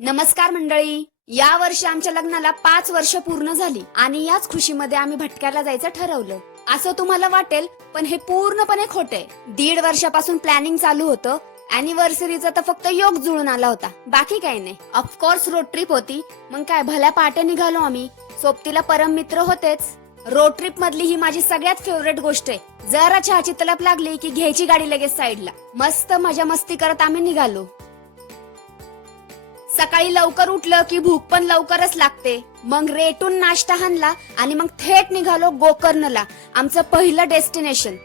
नमस्कार मंडळी. या वर्षी आमच्या लग्नाला 5 वर्ष पूर्ण झाली आणि याच खुशीमध्ये आम्ही भटक्याला जायचं ठरवलं. असं तुम्हाला वाटेल, पण हे पूर्णपणे खोटंय. 1.5 वर्षापासून प्लॅनिंग चालू होतं. अॅनिव्हर्सरीचा तर फक्त योग जुळून आला होता, बाकी काही नाही. ऑफकोर्स रोड ट्रिप होती. मग काय भल्या पहाटे निघालो आम्ही. सोबतीला परम मित्र होतेच. रोड ट्रिप मधली ही माझी सगळ्यात फेवरेट गोष्ट आहे. जरा चहाची तलप लागली की घ्यायची गाडी लगेच साईडला. मस्त मजा मस्ती करत आम्ही निघालो. सकाळी लवकर उठलं की भूक पण लवकरच लागते. मग रेटून नाश्ता हाणला आणि मग थेट निघालो गोकर्णला, आमचं पहिलं डेस्टिनेशन.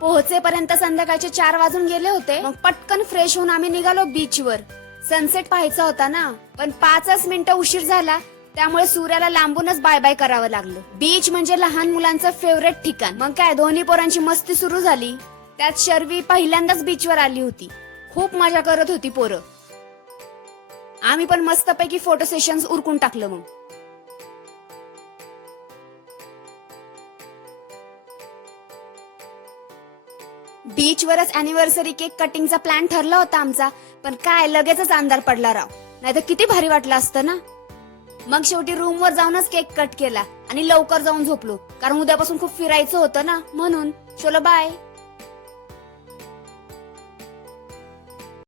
पोहोचेपर्यंत संध्याकाळचे 4 वाजून गेले होते. मग पटकन फ्रेश होऊन आम्ही निघालो बीचवर. सनसेट पाहायचा होता ना, पण 5च मिनिटं उशीर झाला. त्यामुळे सूर्याला लांबूनच बाय बाय करावं लागलं. बीच म्हणजे लहान मुलांचं फेवरेट ठिकाण. मग काय दोन्ही पोरांची मस्ती सुरू झाली. त्यात शर्वी पहिल्यांदाच बीचवर आली होती. खूप मजा करत होती पोरं. आम्ही पण मस्तपैकी फोटो सेशन्स उरकून टाकलं. मग बीचवरच अॅनिव्हर्सरी केक कटिंगचा प्लॅन ठरला होता आमचा. पण काय लगेचच अंधार पडला राव. नाहीतर किती भारी वाटलं असतं ना. मग शेवटी रूमवर जाऊनच केक कट केला आणि लवकर जाऊन झोपलो, कारण उद्यापासून खूप फिरायचं होतं ना म्हणून. चलो बाय.